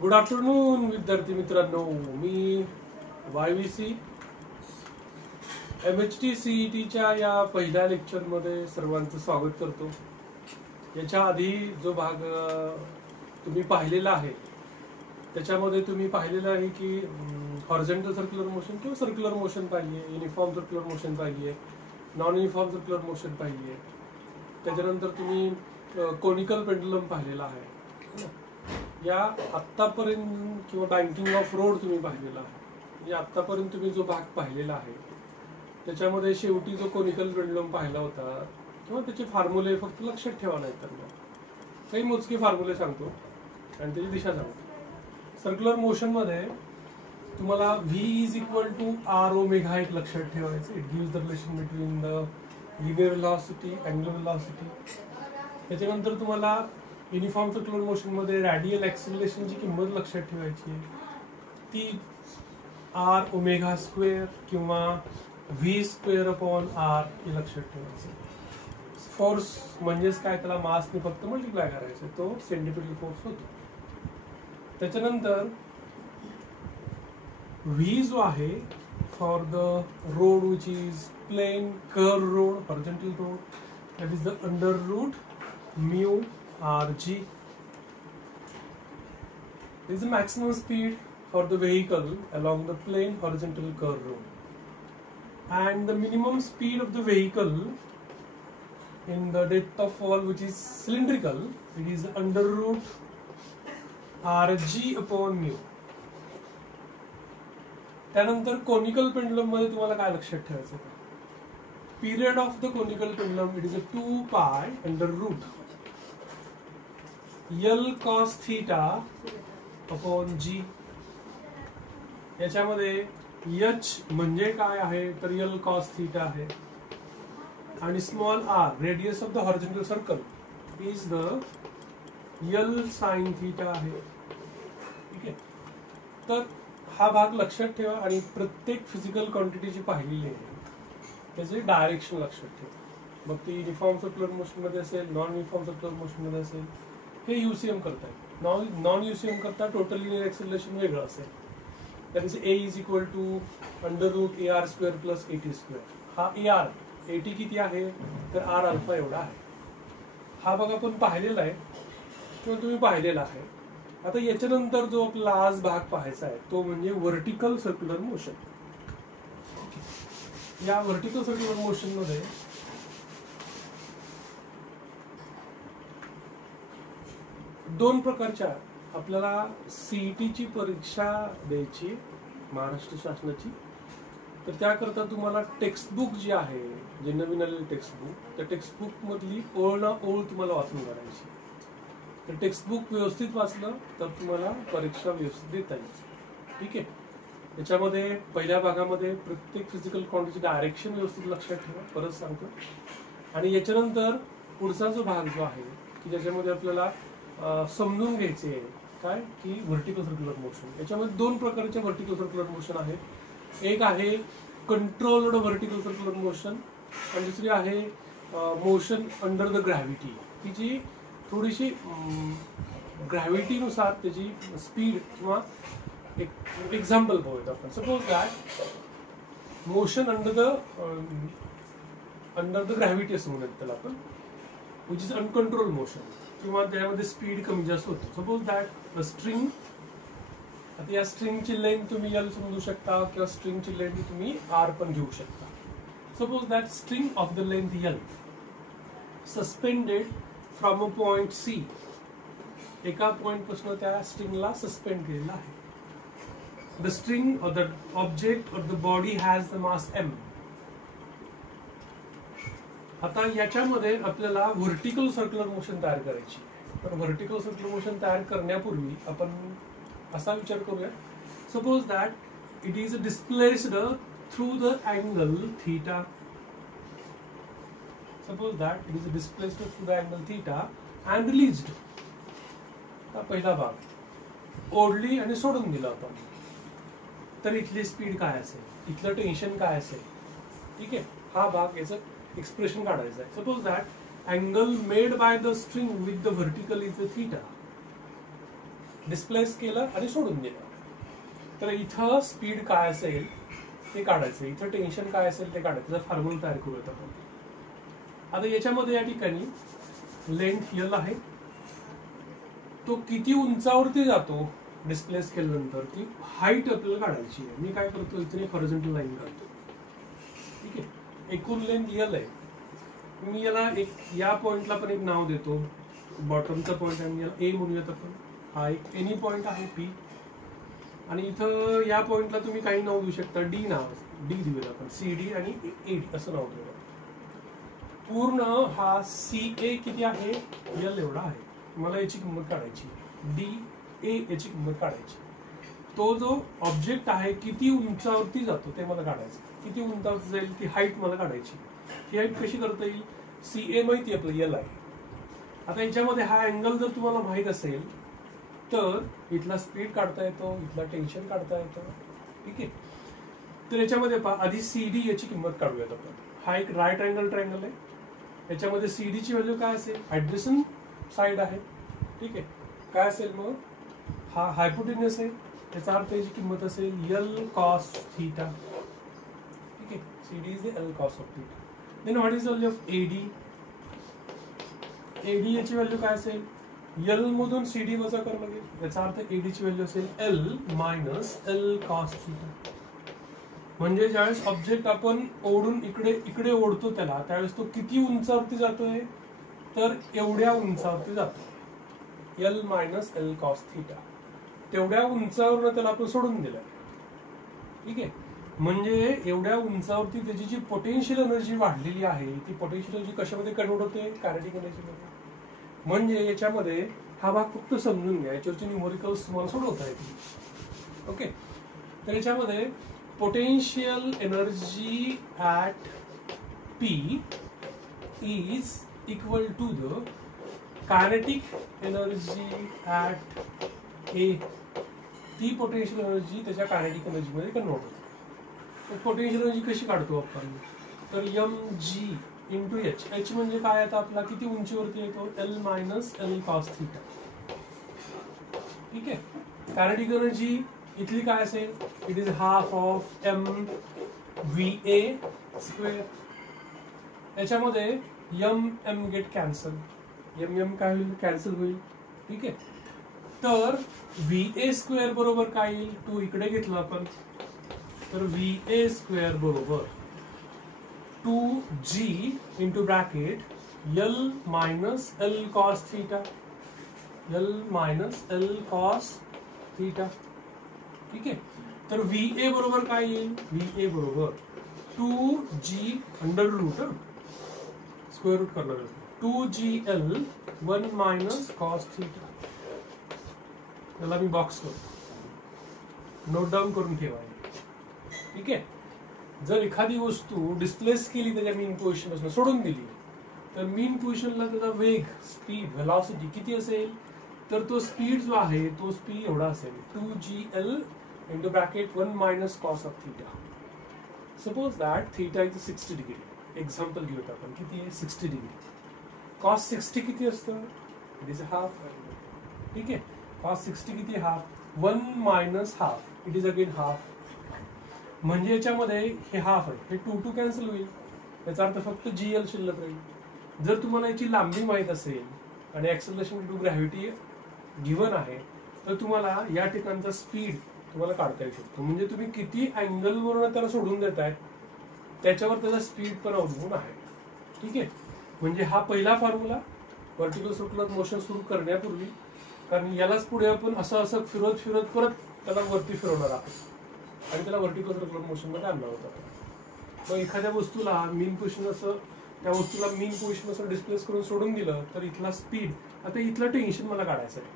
Good afternoon विद्यार्थी मित्रांनो, मी YVC MHT CETच्या या पहिल्या लेक्चरमध्ये सर्वांचं स्वागत करतो. याच्या आधी जो भाग तुम्ही पाहिलेला आहे त्याच्यामध्ये तुम्ही पाहिलेलं आहे की हॉरिझॉन्टल सर्क्युलर मोशन किंवा सर्क्युलर मोशन पाहिजे, युनिफॉर्म सर्क्युलर मोशन पाहिजे, नॉन युनिफॉर्म सर्क्युलर मोशन पाहिजे. त्याच्यानंतर तुम्ही कोनिकल पेंडुलम पाहिलेला आहे. या आत्तापर्यंत किंवा बँकिंग ऑफ रोड तुम्ही पाहिलेला आहे. या आत्तापर्यंत तुम्ही जो भाग पाहिलेला आहे त्याच्यामध्ये शेवटी जो कोनिकल पेंडुलम पाहिला होता किंवा त्याचे फॉर्म्युले फक्त लक्षात ठेवा, नाही तर काही मोजके फॉर्म्युले सांगतो आणि त्याची दिशा सांगतो. सर्क्युलर मोशन मध्ये तुम्हाला V is equal to R omega एक लक्षात ठेवायचं. It gives the relation between the linear velocity, angular velocity. त्याच्यानंतर तुम्हाला युनिफॉर्म सर्क्युलर मोशन मध्ये रॅडियल ऍक्सिलरेशनची किंमत लक्षात ठेवायची. ती R ओमेगा स्क्वेअर किंवा V स्क्वेअर अपॉन R हे लक्षात ठेवायचं. फोर्स म्हणजेच काय, त्याला मासने फक्त मल्टिप्लाय करायचं, तो सेंट्रिपिटल फोर्स होतो. त्याच्यानंतर V जो आहे for the road which is plane curve road, horizontal road, that is the under root mu RG is the maximum speed for the vehicle along the plane horizontal curve road, and the minimum speed of the vehicle in the depth of fall which is cylindrical, it is under root RG upon mu. त्यानंतर conical pendulum मध्ये तुम्हाला काय लक्षात ठेवायचं, period of the conical pendulum it is a 2 pi under root L cos theta upon G. याच्यामध्ये H म्हणजे काय आहे तर L cos theta आहे आणि small r radius of the horizontal circle is the L sin theta आहे. ठीक आहे, तर हा भाग लक्षात ठेवा आणि प्रत्येक फिजिकल क्वांटिटीची पाहिलेली आहे त्याचे डायरेक्शन लक्षात ठेवा. मग ती युनिफॉर्म सर्क्युलर मोशन मध्ये असेल, नॉन युनिफॉर्म सर्क्युलर मोशन मध्ये असेल, हे UCM करताय. नॉन UCM करता टोटल लिनियर एक्सेलरेशन वेगळं असेल. That is A is equal to under root AR square plus AT square. हा AR, AT किती आहे तर R अल्फा एवढा आहे. हा बघा आपण पाहिलेला आहे किंवा तुम्ही पाहिलेला आहे. आता याच्यानंतर जो आपला आज भाग पाहायचा आहे तो म्हणजे व्हर्टिकल सर्क्युलर मोशन. या व्हर्टिकल सर्क्युलर मोशन मध्ये दोन प्रकारच्या आपल्याला CETची परीक्षा द्यायची महाराष्ट्र शासनाची. तर त्याकरता तुम्हाला टेक्स्टबुक जी आहे, जे नवीन आलेली टेक्स्टबुक, त्या टेक्स्टबुक मधली ओळ ना ओळ तुम्हाला वाचून काढायची. तर टेक्स्टबुक व्यवस्थित वाचलं तर तुम्हाला परीक्षा व्यवस्थित देता येईल. ठीक आहे, त्याच्यामध्ये पहिल्या भागामध्ये प्रत्येक फिजिकल क्वांटिटीचे डायरेक्शन व्यवस्थित लक्षात ठेवा, परत सांगतो. आणि याच्यानंतर पुढचा जो भाग जो आहे की ज्याच्यामध्ये आपल्याला समजून घ्यायचे काय की व्हर्टिकल सर्क्युलर मोशन. याच्यामध्ये दोन प्रकारचे व्हर्टिकल सर्क्युलर मोशन आहेत. एक आहे कंट्रोल्ड व्हर्टिकल सर्क्युलर मोशन आणि दुसरी आहे मोशन अंडर द ग्रॅव्हिटी, की जी थोडीशी ग्रॅव्हिटीनुसार त्याची स्पीड किंवा एक एक्झाम्पल पाहूयात आपण. Suppose that motion under the gravity असं म्हणूयात त्याला आपण, विच इज अनकंट्रोल मोशन किंवा त्यामध्ये स्पीड कमी जास्त होतो. सपोज दॅट स्ट्रिंग, आता या स्ट्रिंगची लेंथ तुम्ही L समजू शकता किंवा स्ट्रिंगची लेंथ तुम्ही R पण घेऊ शकता. Suppose that string of the length L suspended from a point C, एका पॉइंट पासून त्या स्ट्रिंगला सस्पेंड केलेला आहे. The string or the object or the body has the mass M. आता याच्यामध्ये आपल्याला व्हर्टिकल सर्क्युलर मोशन तयार करायची. तर व्हर्टिकल सर्क्युलर मोशन तयार करण्यापूर्वी आपण असा विचार करूया. Suppose that it is displaced through the angle theta. Suppose that it is displaced through the angle theta and released. हा पहिला भाग ओढली आणि सोडून दिला आपण, तर इथली स्पीड काय असेल, इथलं टेन्शन काय असेल. ठीक आहे, हा भाग याचं एक्सप्रेशन काढायचं आहे. Suppose that angle made by the string with the vertical is the theta. Displace केलं आणि सोडून दिलं. तर इथं स्पीड काय असेल ते काढायचं, इथं टेन्शन काय असेल ते काढायचं. त्याचा फॉर्म्युला तयार करूयात आपण. आता याच्यामध्ये या ठिकाणी लेंथ यल आहे, तो किती उंचावरती जातो डिस्प्लेस केल्यानंतर ती हाईट आपल्याला काढायची आहे. मी काय करतो, इथे एक हॉरिझॉन्टल लाईन काढतो. ठीक आहे, एकूण लेंथ यल आहे. मी याला एक या पॉइंटला पण एक नाव देतो, बॉटमचा पॉइंट आहे, याला ए म्हणूयात आपण. हा एक एनी पॉइंट आहे पी, आणि इथं या पॉइंटला तुम्ही काही नाव देऊ शकता, डी नाव, डी देऊया आपण, सी डी आणि ए डी असं नाव देऊया. पूर्ण हा सी ए किती आहे, यल एवढा आहे. मला याची किंमत काढायची, डी ए याची किंमत काढायची. तो जो ऑब्जेक्ट आहे किती उंचावरती जातो ते मला काढायचं. किती उंचावरती जाईल ती हाईट मला काढायची. ही हाईट कशी करता येईल, सी ए माहिती आपलं यल आहे. आता याच्यामध्ये हा अँगल जर तुम्हाला माहित असेल तर इथला स्पीड काढता येतो, इथला टेन्शन काढता येतं. ठीक आहे, तर याच्यामध्ये पहा आधी सी डी याची किंमत काढूयात आपण. हा एक राईट अँगल ट्रायंगल आहे, याच्यामध्ये सी डी ची व्हॅल्यू काय असेल, ऍडजसंट साइड आहे. ठीक आहे, काय असेल मग, हा हायपोटेन्यूस आहे, त्याचा अर्थ याची किंमत असेल यल कॉस थीटा. ठीक आहे, C D is L cos of theta. Then what is the value of AD, AD याची व्हॅल्यू काय असेल, यल मधून सी डी वजा करावं लागेल, याचा अर्थ एडी ची व्हॅल्यू असेल L minus L cos theta. म्हणजे ज्यावेळेस ऑब्जेक्ट आपण ओढून इकडे इकडे ओढतो त्याला, त्यावेळेस तो किती उंचावरती जातोय, तर एवढ्या उंचावरती जातोय, L minus L cos theta. तेवढ्या उंचावर त्याला आपण सोडून दिलंय. ठीक आहे, म्हणजे एवढ्या उंचावरती त्याची जी पोटेन्शियल एनर्जी वाढलेली आहे, ती पोटेन्शियल एनर्जी कशामध्ये कन्वर्ट होते, कायनेटिक एनर्जीमध्ये. म्हणजे याच्यामध्ये हा भाग फक्त समजून घ्या, याच्यावरची न्यूमेरिकल्स तुम्हाला सोडवता येतील. ओके, तर याच्यामध्ये potential energy at P is equal to the kinetic energy at A. ती पोटेन्शियल एनर्जी त्याच्या कायनेटिक एनर्जीमध्ये कन्वर्ट होते. तर पोटेन्शियल एनर्जी कशी काढतो आपण, तर M G into H. H म्हणजे काय, आता आपला किती उंचीवरती येतो, L minus L cos theta. ठीक आहे, कायनेटिक एनर्जी इथली काय असेल, it is half of M V A square. याच्यामध्ये M M get cancel, M M काय होईल, कॅन्सल होईल. ठीक आहे, तर व्ही ए स्क्वेअर बरोबर काय येईल, टू इकडे घेतला आपण, तर व्ही ए स्क्वेअर बरोबर 2g into bracket L minus L cos theta, L minus L cos theta. ठीक आहे, तर VA बरोबर काय येईल, VA बरोबर 2g under route square route करणार 2gl 1 मायनस कॉस थीटा. त्याला मी बॉक्स करतो, नोट डाऊन करून ठेवा. ठीक आहे, जर एखादी वस्तू डिस्प्लेस केली त्याच्या मीन पोझिशन पासून सोडून दिली, तर मीन पोझिशनला त्याचा वेग, स्पीड, व्हेलॉसिटी किती असेल, तर तो स्पीड जो आहे तो स्पीड एवढा असेल 2gl into bracket 1 minus cos of theta. Suppose that theta is 60 degree. Example घेऊया आपण, किती आहे 60 डिग्री. cos 60 किती असतं, इट इज हाफ. ठीक आहे, cos 60 किती, half. 1 minus half, it is again half. म्हणजे याच्यामध्ये हे हाफ आहे, हे 2 कॅन्सल होईल, याचा अर्थ फक्त जीएल शिल्लक राहील. जर तुम्हाला याची लांबी माहित असेल आणि acceleration due to gravity given आहे, तर तुम्हाला या ठिकाणचा स्पीड तुम्हाला काढता येऊ शकतो. म्हणजे तुम्ही किती अँगल वरून त्याला सोडून देताय त्याच्यावर त्याचा स्पीड पण अवलंबून आहे. ठीक आहे, म्हणजे हा पहिला फॉर्म्युला व्हर्टिकल सर्क्युलर मोशन सुरू करण्यापूर्वी, कारण यालाच पुढे आपण असं असं फिरत फिरत परत त्याला वरती फिरवणार आहोत आणि त्याला व्हर्टिकल सर्क्युलर मोशन मध्ये आणणार होता. मग एखाद्या वस्तूला मीन पोझिशन असं, त्या वस्तूला मीन पोझिशन असं डिस्प्लेस करून सोडून दिलं, तर इथला स्पीड, आता इथलं टेन्शन मला काढायचं आहे.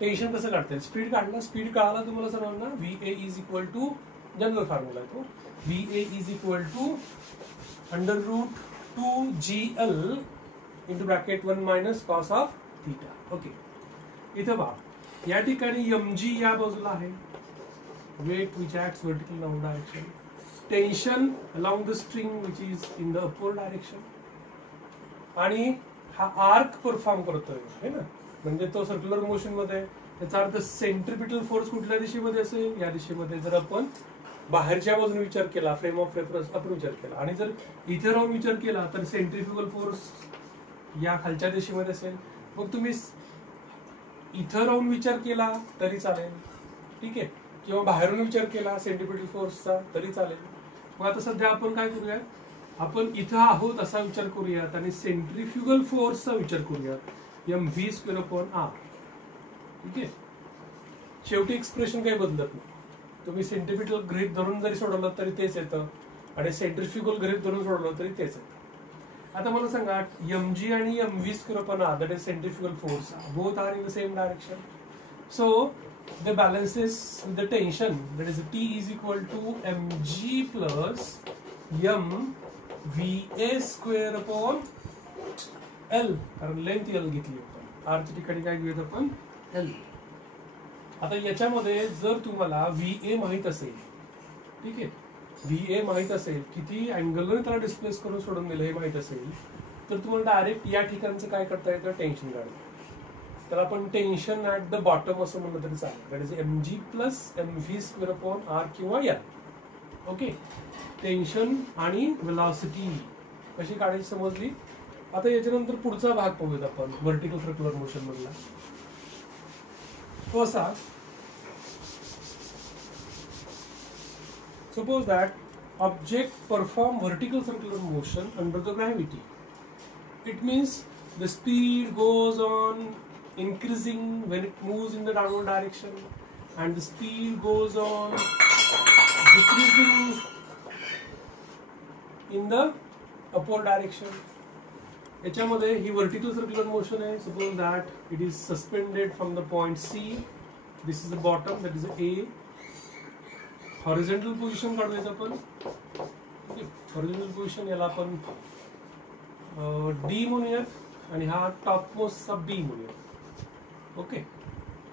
टेन्शन कसं काढता येईल, स्पीड काढला, स्पीड कळाला तुम्हाला सर्वांना. V A is equal to, general formula आहे तो, V A is equal to under root 2gl into bracket 1 minus cos of theta. Okay, इथं पहा, या ठिकाणी mg या बाजूला आहे, weight which acts vertically in one direction, tension along the string which is in the upward direction, आणि हा arc perform करतोय है ना, म्हणजे तो सर्क्युलर मोशन मध्ये आहे. त्याचा अर्थ सेंट्रिपिटल फोर्स कुठल्या दिशेमध्ये असेल, या दिशेमध्ये. जर आपण बाहेरच्या बाजूने विचार केला, फ्रेम ऑफ रेफरन्स आपण विचार केला, आणि जर इथे राहून विचार केला तर सेंट्रिफ्युगल फोर्स या खालच्या दिशेमध्ये असेल. मग तुम्ही इथं राहून विचार केला तरी चालेल, ठीक आहे, किंवा बाहेरून विचार केला सेंट्रिपिटल फोर्सचा तरी चालेल. मग आता सध्या आपण काय करूया, आपण इथं आहोत असा विचार करूयात आणि सेंट्रिफ्युगल फोर्सचा विचार करूयात, mv²/r. ठीक आहे. शेवटी एक्सप्रेशन काही बदलत नाही. तुम्ही सेंट्रिपिटल गृहीत धरून जरी सोडवलं तरी तेच येतं, आणि सेंट्रिफ्युगल गृहीत धरून सोडवलं तरी तेच येतं. आता मला सांगा, mg आणि mv²/r, that is centrifugal force, both are in the same direction. So the balances with the tension, that is T is equal to mg plus mva²/L, कारण लेंथ L घेतली आपण, r च्या ठिकाणी काय घेऊयात आपण, L. आता याच्यामध्ये जर तुम्हाला VA माहित असेल, ठीक आहे, VA माहित असेल, किती अँगलने त्याला डिस्प्लेस करून सोडून दिलं हे माहित असेल, तर तुम्हाला डायरेक्ट या ठिकाणचं काय करता येतं, टेन्शन काढता. तर आपण टेन्शन ऍट द बॉटम असं म्हणलं तरी चालेल, that is mg plus mv²/r किंवा L. ओके, टेन्शन आणि वेलॉसिटी कशी काढायची समजली. आता याच्यानंतर पुढचा भाग पाहूयात आपण, व्हर्टिकल सर्क्युलर मोशन मधला. तो असा, suppose that object perform vertical circular motion under the gravity. It means the speed goes on increasing when it moves in the downward direction, and the speed goes on decreasing in the upward direction. याच्यामध्ये ही vertical circular motion आहे. Suppose that it is suspended from the point C. This is the bottom, that is A. Horizontal position काढूयात आपण. Horizontal position याला आपण D म्हणूयात, आणि हा top मोस्टचा B म्हणूयात. ओके,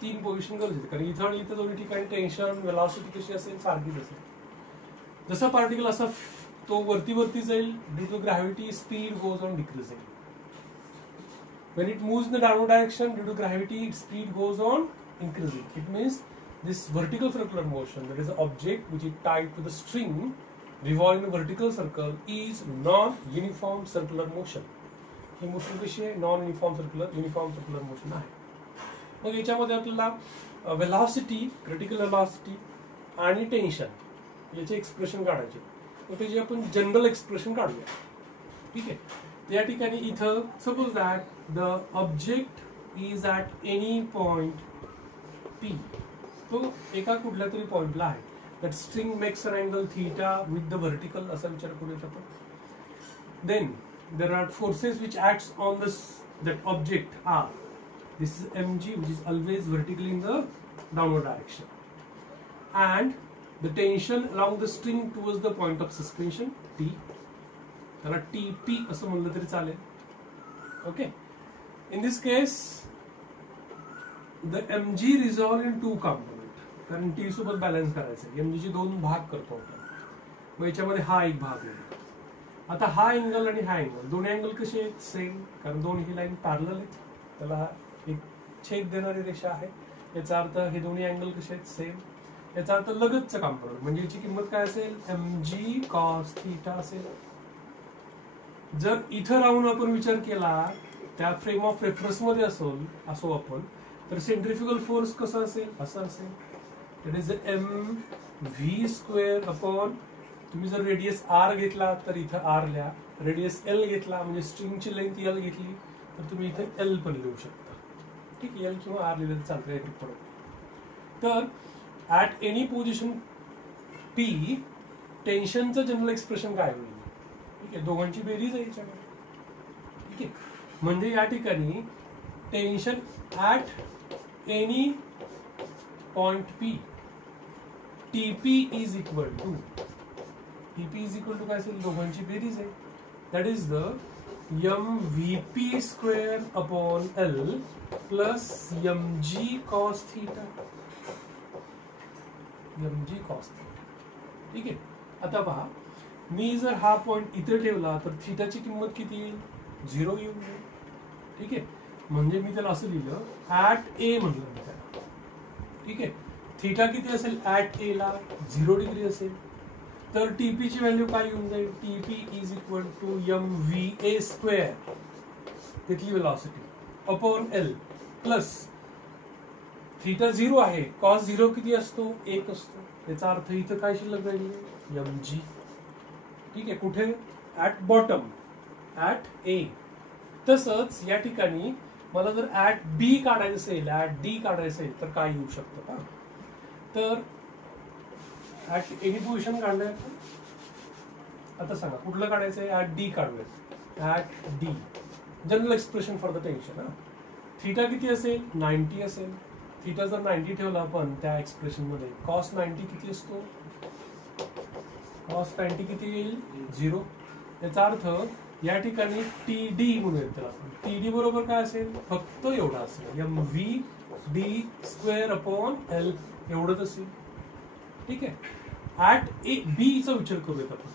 3 पोझिशन गरजेचं, कारण इथं आणि इथं दोन्ही ठिकाणी टेन्शन वेलॉसिटी कशी असेल, सारखीच असेल. जसा पार्टिकल असा तो वरती जाईल, due to gravity speed goes on decreasing. When it moves in the downward direction, due to gravity, its speed goes on increasing. It means this vertical circular motion, that is the object which is tied to the string revolving in a vertical circle, is non-uniform circular motion. He motion कशी आहे, non uniform circular motion आहे. मग याच्यामध्ये आपल्याला velocity, critical velocity आणि tension याचे expression काढायचे. मग त्याची आपण जनरल एक्सप्रेशन काढूया, ठीक आहे. या ठिकाणी इथं suppose that the object is at any point P. तो एका कुठल्या तरी पॉइंटला आहे. That string makes an angle theta with the vertical, असा विचार करूयात आपण. Then there are forces which acts on that object R. This is mg, which is always vertically in the downward direction, and the tension along the string towards the point of suspension T. त्याला TP असं म्हणलं तरी चालेल. Okay, in this case the mg resolve in 2 component, कारण T सोबत balance करायचं. mg चे 2 भाग करतो आपण. मग याच्यामध्ये हा एक भाग आहे. आता हा अँगल आणि हा अँगल, दोन्ही अँगल कसे आहेत, सेम, कारण दोन्ही लाईन पॅरलल आहेत. त्याला एक छेद देणारी रेषा आहे. याचा अर्थ हे दोन्ही अँगल कसे आहेत, सेम. याचा अर्थ लगतचं कॉम्पोनंट, म्हणजे याची किंमत काय असेल, mg cos थीटा असेल. जर इथं राहून आपण विचार केला, त्या फ्रेम ऑफ रेफरन्स मध्ये असो आपण, तर सेंट्रिफ्युगल फोर्स कसा असेल, असं असेल. इट इज mv²/, तुम्ही जर रेडियस R घेतला तर इथं R लिहा. रेडियस L घेतला म्हणजे स्ट्रिंगची लेंथ L घेतली तर तुम्ही इथे L पण लिहू शकता. ठीक आहे, L किंवा R लिहिलं तर चालतं, काही फरक पडत. तर ऍट एनी पोझिशन P टेन्शनचं जनरल एक्सप्रेशन काय होईल, ठीक आहे, दोघांची बेरीज आहे याच्यामध्ये. ठीक आहे, म्हणजे या ठिकाणी tension at any point P, TP is equal to काय असेल, दोघांची बेरीज आहे. That is the mvp²/L plus mg cos theta. ठीक आहे. आता पहा, मी जर हा पॉइंट इथे ठेवला तर थीटाची किंमत किती येईल, 0 येईल. ठीक आहे, म्हणजे मी त्याला असं लिहिलं ॲट ए म्हणलं मी त्याला. ठीक आहे. थीटा किती असेल ॲट ए ला 0 डिग्री असेल. तर टीपी ची व्हॅल्यू काय येऊन जाईल, TP is equal to mva square तिथली velocity upon L plus theta 0 आहे, कॉस 0 किती असतो 1 असतो. याचा अर्थ इथं काय शिल्लक राहील mg. ठीक आहे. कुठे ऍट बॉटम ऍट ए. तसंच या ठिकाणी मला जर ऍट बी काढायचं असेल ऍट डी काढायचं असेल तर काय येऊ शकतं का, तर ऍट एनी पोझिशन काढलंय. आता सांगा कुठलं काढायचंय, ऍट डी काढूया. At D general expression for the tension. Theta किती असेल 90 असेल. थीटा जर 90 ठेवला आपण त्या एक्सप्रेशन मध्ये, कॉस 90 किती असतो, कॉस 90 किती येईल 0. याचा अर्थ या ठिकाणी टी डी म्हणून येतं आपण. टी डी बरोबर काय असेल, फक्त एवढा असेल mv d square upon L एवढंच असेल. ठीक आहे. ऍट ए बी चा विचार करूयात आपण.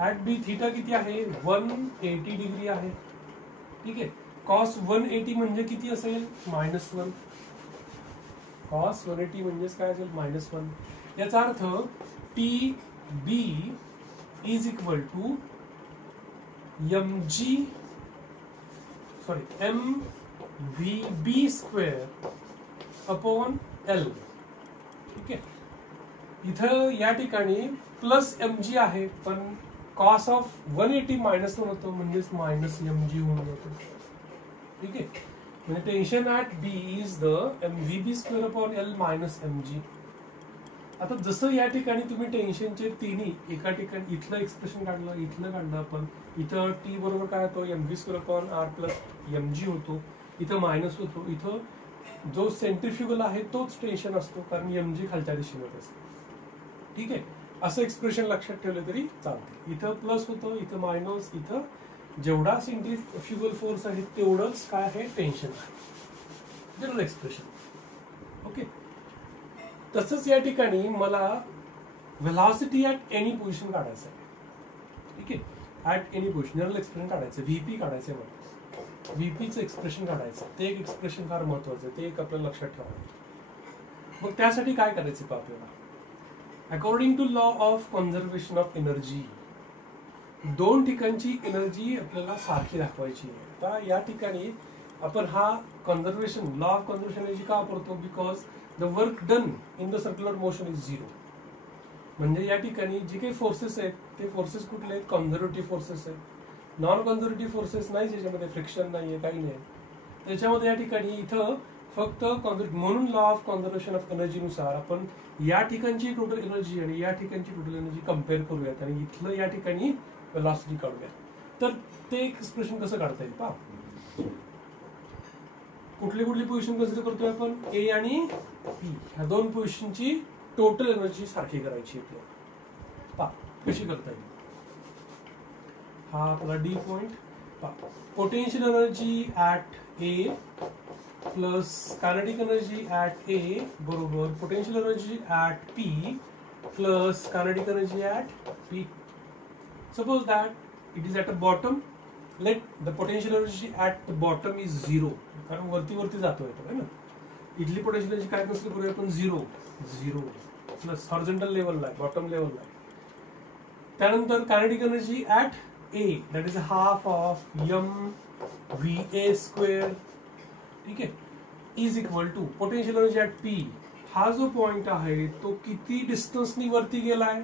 ऍट बी थीटा किती आहे 180 डिग्री आहे. ठीक आहे. कॉस 180 म्हणजे किती असेल -1. कॉस 180 म्हणजेच काय असेल -1. याचा अर्थ T B is equal to mvb square upon L. ठीक आहे. इथं या ठिकाणी प्लस mg आहे, पण कॉस ऑफ 180 -1 होतो म्हणजेच -mg होऊन जातो. ठीक आहे. म्हणजे tension at B is the mvb square upon L -mg. आता जसं या ठिकाणी तुम्ही टेन्शनचे तिन्ही एका ठिकाणी इथलं एक्सप्रेशन काढलं, इथलं काढलं आपण, इथं टी बरोबर काय होतो mv square upon R plus mg होतो, इथं मायनस होतो. इथं जो सेंट्रिफ्युगल आहे तोच टेन्शन असतो कारण mg खालच्या दिशेने असतो. ठीक आहे. असं एक्सप्रेशन लक्षात ठेवलं तरी चालते. इथं प्लस होतं, इथं मायनस, इथं जेवढा सेंट्रिफ्युगल फोर्स आहे तेवढंच काय आहे टेन्शन आहे. General expression. ओके. तसंच या ठिकाणी मला व्हेलॉसिटी ऍट एनी पोझिशन काढायचं आहे. ठीक आहे. At any position general expression काढायचं, व्हीपी काढायचं आहे मला. व्हीपीचं एक्सप्रेशन काढायचं, ते एक एक्सप्रेशन फार महत्वाचं आहे, ते एक आपल्याला लक्षात ठेवायचं. मग त्यासाठी काय करायचं का आपल्याला, according to law of conservation of energy दोन ठिकाणची एनर्जी आपल्याला सारखी दाखवायची आहे. आता या ठिकाणी आपण हा conservation law of conservation energy का वापरतो, because the work done in the circular motion is 0. म्हणजे या ठिकाणी जे काही फोर्सेस आहेत ते फोर्सेस कुठले आहेत, कन्झर्वेटिव्ह फोर्सेस आहेत. नॉन कन्झर्वेटिव्ह फोर्सेस नाही, ज्याच्यामध्ये फ्रिक्शन नाहीये, काही नाही. त्याच्यामध्ये या ठिकाणी इथं फक्त म्हणून law of conservation of energy नुसार आपण या ठिकाणची टोटल एनर्जी आणि या ठिकाणची टोटल एनर्जी कम्पेअर करूयात आणि इथलं या ठिकाणी वेलॉसिटी काढूयात. तर ते एक्सप्रेशन कसं काढता येईल पहा. कुठली पोझिशन कन्सिडर करतोय आपण, ए आणि बी ह्या दोन पोझिशनची टोटल एनर्जी सारखी करायची आपल्याला. पहा कशी करता येईल. हा आपला डी पॉइंट. पहा potential energy at A plus kinetic energy at A बरोबर potential energy at P plus kinetic energy at P. Suppose that it is at a bottom, let the potential energy at the bottom is 0. कारण वरती जातो येतो है ना. इथली potential energy काय consider करूया आपण 0 प्लस हॉरिझॉन्टल लेवलला आहे, बॉटम लेवलला आहे. त्यानंतर kinetic energy at A that is half of mva square. ठीक आहे. Is equal to potential energy at P. हा जो पॉइंट आहे तो किती डिस्टन्सनी वरती गेलाय,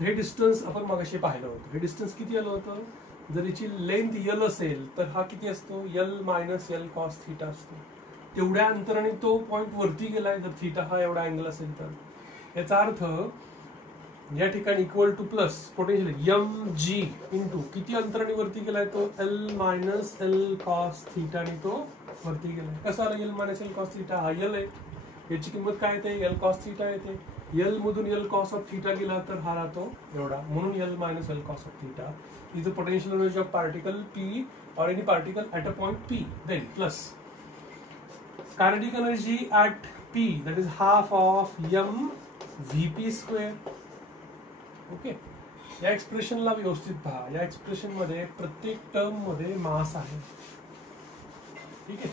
हे डिस्टन्स आपण मगाशी पाहिलं होतं. हे डिस्टन्स किती आलं होतं, जर याची लेंथ यल असेल तर हा किती असतो l minus L cos theta असतो. तेवढ्या अंतराने तो पॉइंट वरती गेलाय जर थीटा हा एवढा अँगल असेल तर. याचा अर्थ या ठिकाणी equal two plus potential mg into किती अंतराने वरती गेलाय तो l minus L cos theta ने तो वरती गेलाय. कसा आला l minus L cos theta, हा l आहे, याची किंमत काय येते एल कॉस थीटा येते. एल मधून एल कॉस ऑफ थीटा गेला तर हा राहतो एवढा, म्हणून L minus L cos of theta is the potential energy of particle P और any particle at a point P. Then plus kinetic energy at P that is half of mvp square. Okay. या एक्सप्रेशनला व्यवस्थित पहा. या expression मध्ये प्रत्येक term मध्ये मास आहे. ठीक आहे,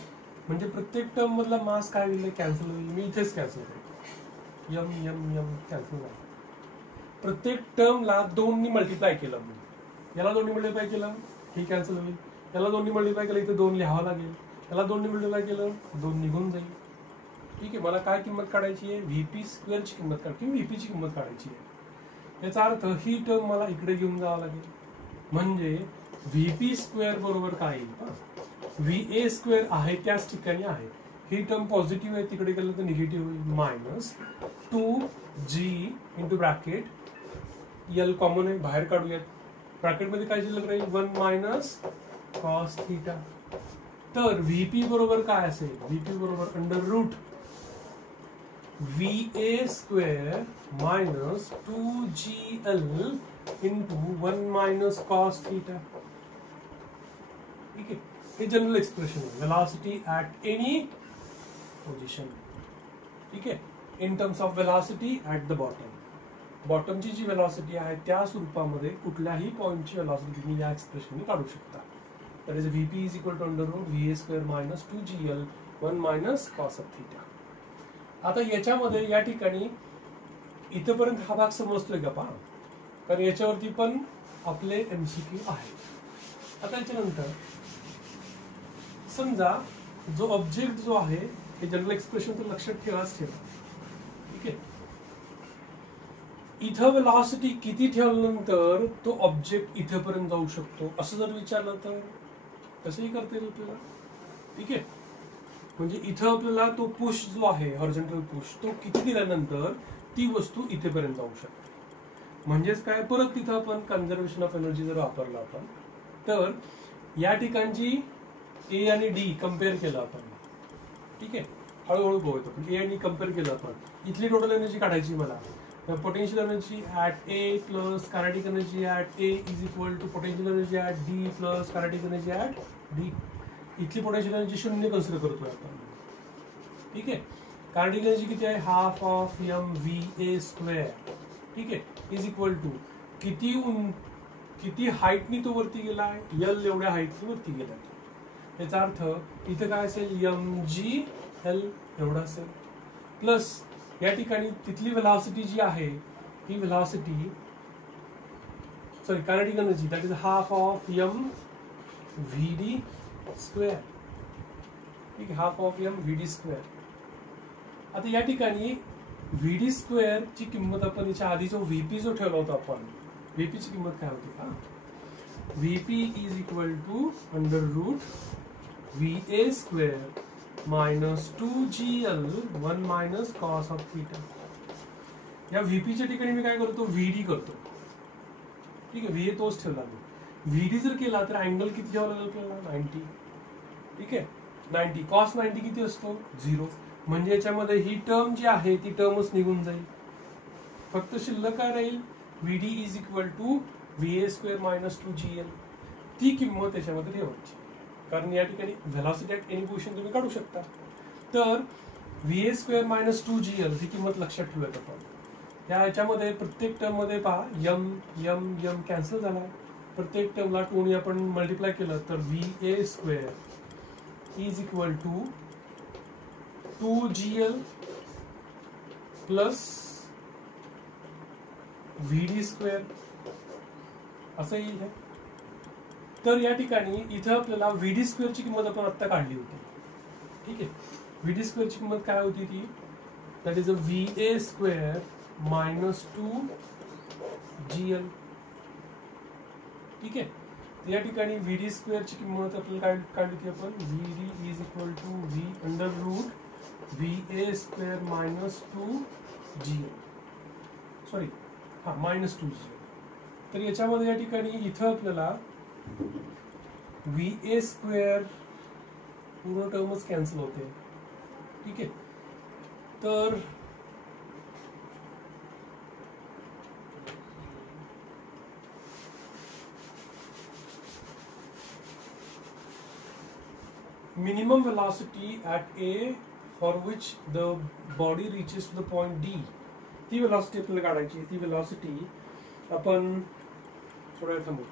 म्हणजे प्रत्येक टर्म मधला मास काय होईल, कॅन्सल होईल. मी इथेच कॅन्सल करतो, यम यम यम कॅन्सल झाला. प्रत्येक टर्मला 2 नी मल्टिप्लाय केलं, याला 2 नी मल्टिप्लाय केलं, ही कॅन्सल होईल. याला 2 नी मल्टिप्लाय केलं, इथे 2 लिहावं लागेल. याला 2 नी मल्टिप्लाय केलं, 2 निघून जाईल. ठीक आहे, मला काय किंमत काढायची आहे, व्हीपी स्क्वेअरची किंमत काढायची, व्हीपीची किंमत काढायची आहे. याचा अर्थ ही टर्म मला इकडे घेऊन जावं लागेल. म्हणजे व्हीपी स्क्वेअर बरोबर काय येईल, व्हीए स्क्वेअर आहे त्याच ठिकाणी आहे. ही टर्म पॉझिटिव्ह आहे, तिकडे गेलं तर निगेटिव्ह होईल. Minus 2g into bracket, L common आहे, बाहेर काढूयात. ब्रॅकेटमध्ये काय शिल्लक राहील, 1 मायनस कॉस थीटा. तर व्हीपी बरोबर काय असेल, व्हीपी बरोबर under root VA square minus 2GL into 1 minus cos theta. ठीक आहे, हे जनरल एक्सप्रेशन आहे, वेलॉसिटी ऍट एनी पोझिशन. ठीक आहे, in terms of velocity at the bottom. बॉटमची जी वेलॉसिटी आहे त्या स्वरूपामध्ये कुठल्याही पॉइंटची वेलॉसिटी तुम्ही या एक्सप्रेशनने काढू शकता. That is VP is equal to under root VA square minus 2GL 1 minus cos of theta. आता याच्यामध्ये या ठिकाणी इथपर्यंत हा भाग समजतोय का पहा, कारण याच्यावरती पण आपले MCQ आहे. आता याच्यानंतर समजा जो ऑब्जेक्ट जो आहे हे जनरल एक्सप्रेशन तर लक्षात ठेवाच ठेवा. ठीक आहे, इथं वेलॉसिटी किती ठेवल्यानंतर तो ऑब्जेक्ट इथेपर्यंत जाऊ शकतो असं जर विचारलं तर कसंही करता येईल आपल्याला. ठीक आहे, म्हणजे इथं आपल्याला तो पुश जो आहे हॉरिझॉन्टल पुश तो किती दिल्यानंतर ती वस्तू इथेपर्यंत जाऊ शकते. म्हणजेच काय, परत तिथं आपण कन्झर्वेशन ऑफ एनर्जी जर वापरला आपण तर या ठिकाणची ए आणि डी कम्पेअर केलं आपण. ठीक आहे, हळूहळू बघूया आपण. ए आणि कम्पेअर केलं आपण, इथली टोटल एनर्जी काढायची मला. Potential energy at A plus kinetic energy at A is equal to potential energy at D plus kinetic energy at D. इथली पोटेन्शियल एनर्जी 0 कन्सिडर करतोय आपण. ठीक आहे, कायनेटिक एनर्जी किती आहे, half of M V A square. ठीक आहे, is equal to किती हाईटनी तो वरती गेलाय, एल एवढ्या हाईटनी वरती गेलाय. याचा अर्थ इथं काय असेल, mgl एवढा असेल. प्लस या ठिकाणी तिथली वेलॉसिटी जी आहे ही velocity sorry kinetic energy that is half of M V D square. ठीक आहे, half of M V D square. आता या ठिकाणी व्ही डी स्क्वेअर ची किंमत आपण याच्या आधी जो व्हीपी जो ठेवला होता आपण, व्हीपी ची किंमत काय होती का, VP is equal to under root VA square minus 2GL 1 minus cos of theta. या व्हीपीच्या ठिकाणी मी काय करतो, VD करतो. ठीक आहे, VA तोच ठेवला मी. VD जर केला तर अँगल किती ठेवावा लागेल आपल्याला, 90. ठीक आहे, 90. कॉस 90 किती असतो, 0. म्हणजे याच्यामध्ये ही टर्म जी आहे ती टर्मच निघून जाईल. फक्त शिल्लक काय राहील, VD is equal to VA square minus 2GL. ती किंमत याच्यामध्ये ठेवायची, कारण या ठिकाणी व्हेलॉसिटी ऍट एनी पोझिशन तुम्ही काढू शकता. तर VA स्क्वेअर मायनस 2GL ही किंमत लक्षात ठेवूयात आपण. याच्यामध्ये प्रत्येक टर्म मध्ये पहा यम यम यम कॅन्सल झाला. प्रत्येक टर्मला 2 ने आपण मल्टिप्लाय केलं तर VA square is equal to 2GL plus VD square असं येईल. तर या ठिकाणी इथं आपल्याला VD स्क्वेअर ची किंमत आपण आता काढली होती. ठीक आहे, VD स्क्वेअर ची किंमत काय होती ती, that is VA square minus 2GL. ठीक आहे, या ठिकाणी VD स्क्वेअर ची किंमत आपल्याला काढली होती आपण, VD is equal to V under root VA square minus 2GL sorry हा मायनस 2GL. तर याच्यामध्ये या ठिकाणी इथं आपल्याला VA स्क्वेअर पूर्ण टर्मच कॅन्सल होते. ठीक आहे, तर minimum velocity at A for which the body reaches to the point D, ती velocity आपल्याला काढायची. ती velocity आपण थोड्या थांबू.